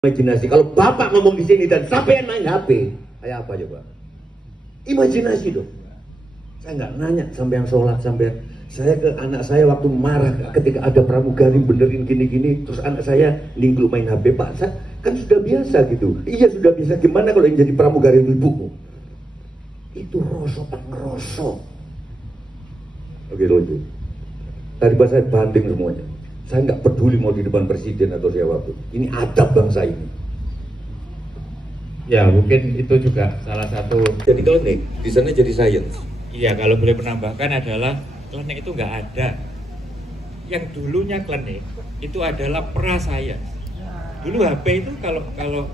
Imajinasi. Kalau bapak ngomong di sini dan sampai main HP, kayak apa coba? Imajinasi dong. Saya nggak nanya sampai yang sholat, sampai saya ke anak saya waktu marah ketika ada pramugari benerin gini-gini, terus anak saya linggul main HP. Pak, saya kan sudah biasa gitu. Iya sudah biasa. Gimana kalau yang jadi pramugari ibumu? Itu rosok ngerosok. Oke lanjut. Tadi pas saya banding semuanya. Saya nggak peduli mau di depan presiden atau siapapun. Ini adab bangsa ini. Ya mungkin itu juga salah satu. Jadi klinik di sana jadi science. Iya, kalau boleh menambahkan adalah klinik itu nggak ada. Yang dulunya klinik itu adalah pra-science. Dulu HP itu kalau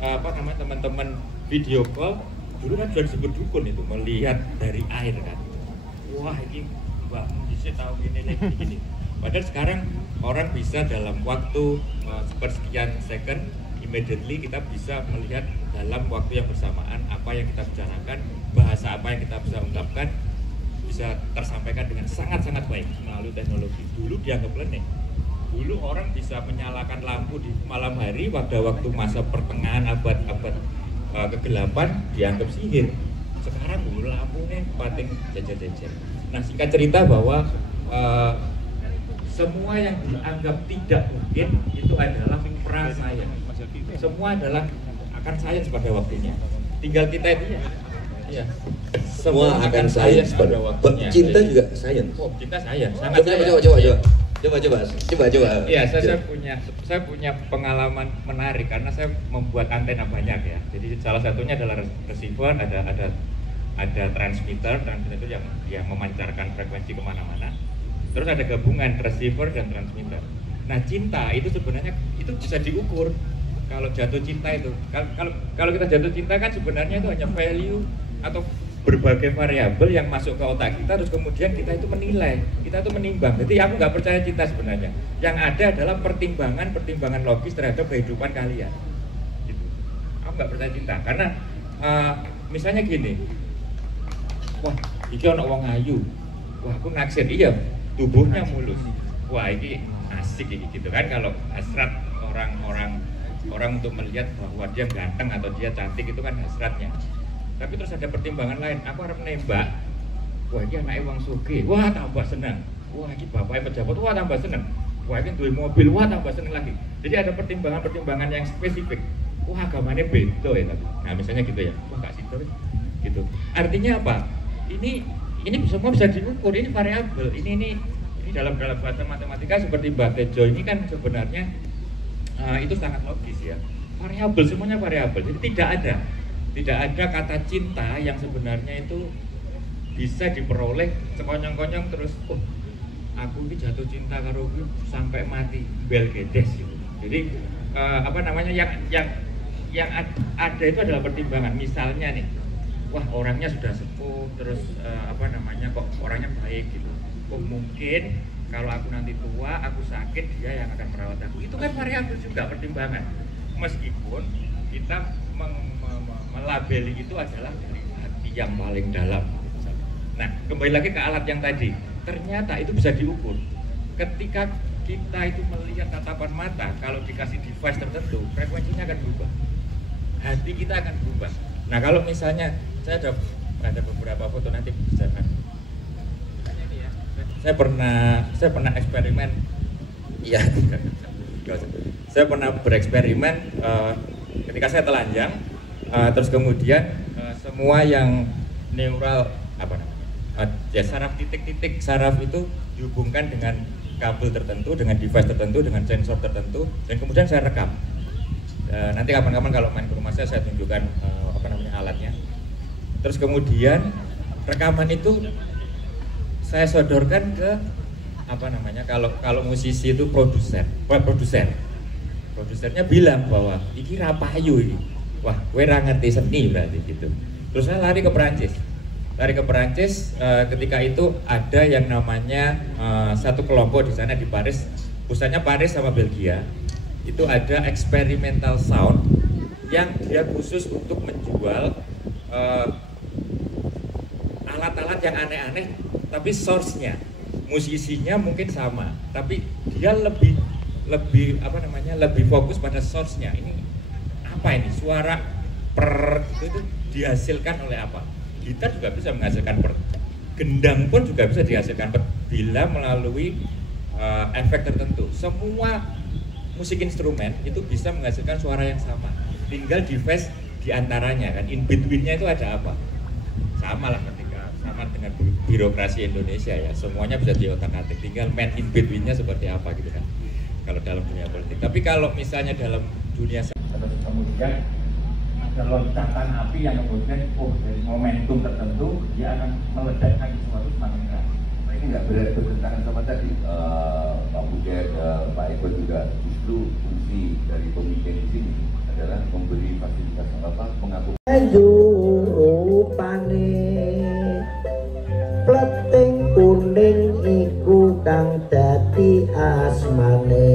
apa namanya teman-teman video call dulu kan sudah disebut dukun itu, melihat dari air kan. Wah ini Mbak bisa tahu gini. Padahal sekarang orang bisa dalam waktu sepersekian second immediately kita bisa melihat dalam waktu yang bersamaan apa yang kita bicarakan, bahasa apa yang kita bisa ungkapkan bisa tersampaikan dengan sangat-sangat baik melalui teknologi. Dulu dianggap klinik. Dulu orang bisa menyalakan lampu di malam hari pada waktu masa pertengahan abad kegelapan dianggap sihir. Sekarang dulu lampunya pating jejer-jejer. Nah singkat cerita bahwa semua yang dianggap tidak mungkin itu adalah pra-science. Semua adalah akan science pada waktunya. Tinggal kita itu ya. Semua akan science pada waktunya. Cinta juga science. Oh, cinta science. Sangat science. Coba. Iya, saya punya pengalaman menarik karena saya membuat antena banyak ya. Jadi salah satunya adalah receiver, ada transmitter itu yang memancarkan frekuensi kemana-mana. Terus ada gabungan receiver dan transmitter. Nah cinta itu sebenarnya itu bisa diukur. Kalau jatuh cinta itu, kalau kita jatuh cinta kan sebenarnya itu hanya value atau berbagai variabel yang masuk ke otak kita, terus kemudian kita itu menilai, kita itu menimbang. Jadi aku nggak percaya cinta sebenarnya. Yang ada adalah pertimbangan logis terhadap kehidupan kalian. Gitu. Aku nggak percaya cinta karena misalnya gini, wah iki ono wong ayu, wah aku naksir, iya tubuhnya mulus, wah ini asik gitu kan. Kalau hasrat orang untuk melihat bahwa dia ganteng atau dia cantik itu kan hasratnya. Tapi terus ada pertimbangan lain, aku harus menembak, wah ini anaknya wong sugih, wah tambah senang, wah ini bapaknya pejabat, wah tambah senang, wah ini duwe mobil, wah tambah senang lagi. Jadi ada pertimbangan yang spesifik, wah agamanya beda ya. Nah misalnya gitu ya, wah gak situ gitu. Artinya apa? Ini semua bisa diukur, ini variabel, ini dalam bahasa matematika seperti Mbak Tejo ini kan sebenarnya itu sangat logis ya. Variabel, semuanya variabel. Jadi tidak ada kata cinta yang sebenarnya itu bisa diperoleh sekonyong-konyong terus aku ini jatuh cinta karo gue sampai mati bel gedes gitu. Jadi apa namanya yang ada itu adalah pertimbangan. Misalnya nih, wah orangnya sudah sepuh terus apa namanya kok orangnya baik gitu. Oh mungkin kalau aku nanti tua, aku sakit, dia yang akan merawat aku. Itu kan variabel juga pertimbangan. Meskipun kita melabeli itu adalah dari hati yang paling dalam. Nah, kembali lagi ke alat yang tadi. Ternyata itu bisa diukur. Ketika kita itu melihat tatapan mata, kalau dikasih device tertentu, frekuensinya akan berubah. Hati kita akan berubah. Nah, kalau misalnya saya ada beberapa foto nanti bicarakan. Saya pernah eksperimen, iya, saya pernah bereksperimen ketika saya telanjang, terus kemudian semua yang neural apa namanya, ya saraf titik-titik saraf itu dihubungkan dengan kabel tertentu, dengan device tertentu, dengan sensor tertentu, dan kemudian saya rekam. Nanti kapan-kapan kalau main ke rumah saya tunjukkan apa namanya alatnya. Terus kemudian rekaman itu saya sodorkan ke apa namanya, kalau musisi itu produsernya bilang bahwa iki ra payu iki, wah kowe ra ngerti seni berarti gitu. Terus saya lari ke Perancis ketika itu ada yang namanya satu kelompok di sana di Paris, pusatnya Paris sama Belgia, itu ada experimental sound yang dia khusus untuk menjual alat-alat yang aneh-aneh, tapi source-nya, musisinya mungkin sama, tapi dia lebih apa namanya, lebih fokus pada source-nya. Ini apa ini suara per itu dihasilkan oleh apa? Gitar juga bisa menghasilkan per, gendang pun juga bisa dihasilkan per bila melalui efek tertentu. Semua musik instrumen itu bisa menghasilkan suara yang sama. Tinggal device diantaranya kan, in between-nya itu ada apa? Sama lah ketika sama dengan birokrasi Indonesia ya, semuanya bisa diotak-atik. Tinggal man in between-nya seperti apa gitu kan. Kalau dalam dunia politik. Tapi kalau misalnya dalam dunia kemudian ada loncatan api yang kemudian dari momentum tertentu dia akan meledakkan sesuatu semakin keras. Ini nggak bertentangan sama tadi Pak Budet, Pak Eko juga, justru fungsi dari pemimpin di sini adalah memberi fasilitas mengatur. Rupane pleteng kuning iku kang dadi asmane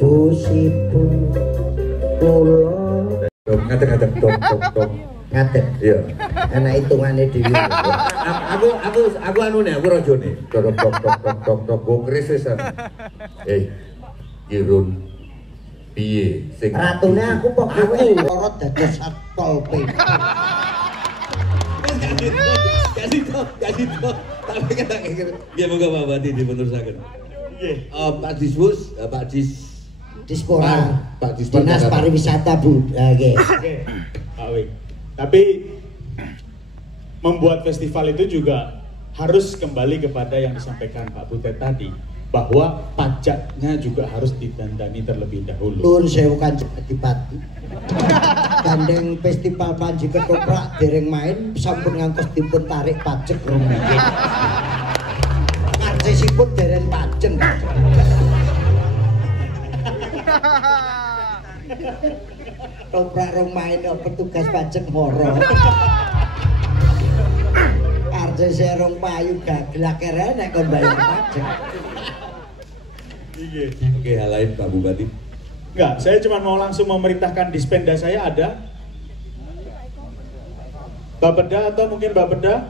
busipun kula Ngadeg-ngadeg dong. ngadeg Iya. ana hitungane dhewe. Aku anu nih, aku rajone. Dok, go krisis. Irun piye sing Ratune aku pokoke lorot dadi satpol PP. Kasih toh. Tapi kata gitu. Ya moga Pak Bati diputusaken. Nggih. Pak Disbus, Pak Dispora. Pak Dispora Dinas Pariwisata Bu. Nggih. Pak Wing. Tapi membuat festival itu juga harus kembali kepada yang disampaikan Pak Butet tadi, bahwa pajaknya juga harus didandani terlebih dahulu. Tur sewu Kanjeng Adipati. Gandeng festival Panji Ketoprak dereng main sampun ngantos dipun tarik pajak rumiyin. Karcisipun dereng pajeng. Toprak rong main petugas pajak moro. Karcis rong payu gagel akhirnya nek kon bayar pajak. Oke, hal lain Pak Bupati. Enggak, saya cuma mau langsung memerintahkan dispenda saya ada Bapeda atau mungkin Bapeda.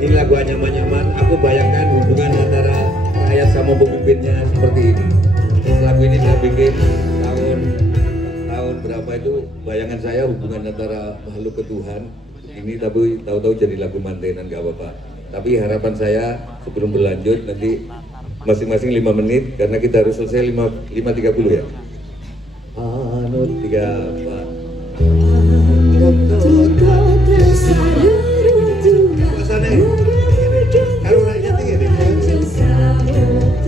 Ini lagu nyaman-nyaman. Aku bayangkan hubungan antara rakyat sama pemimpinnya seperti ini. Lagu ini saya bikin tahun berapa itu, bayangan saya hubungan antara makhluk ke Tuhan. Ini tapi tahu-tahu jadi lagu mantenan, gak apa-apa. Tapi harapan saya sebelum berlanjut nanti masing-masing 5 menit karena kita harus selesai 5.30 ya. Anut 3 kalau rakyat ini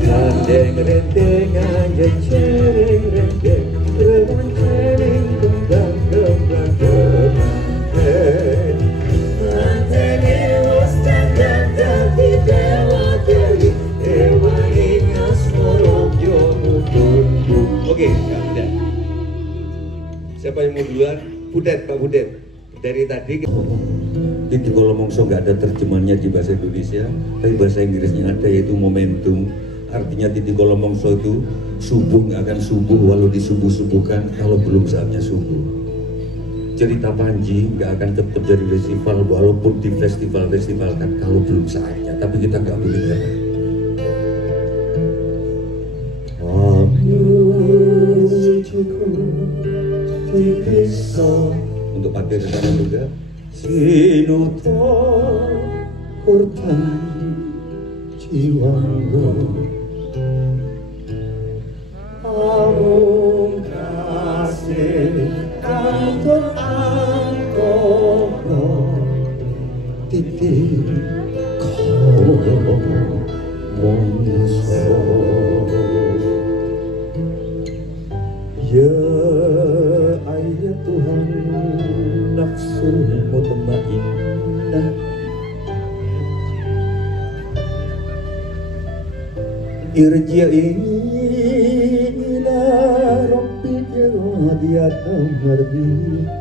rendeng rendeng aja cereng rendeng rendeng kembang kembang kembang antene wastan dan dadi dewa dewi dewa ingas morokyo mutundu. Oke, udah. Siapa yang mau duluan? Budet, Pak Budet. Dari tadi Titik Kolomongso nggak ada terjemahannya di bahasa Indonesia, tapi bahasa Inggrisnya ada, yaitu momentum. Artinya Titik Kolomongso itu subuh nggak akan subuh walau disubuh-subuhkan kalau belum saatnya subuh. Cerita Panji nggak akan tetap jadi festival walaupun di festival-festivalkan kalau belum saatnya, tapi kita nggak boleh nyerah. Untuk partai rencana juga Sinuto Kurtan Jiwango Amung kasih kantor angkoro titik kau mongso ya ayat Tuhan nafsun mutmainnah irji'i ila rabbika radiyatan mardiyah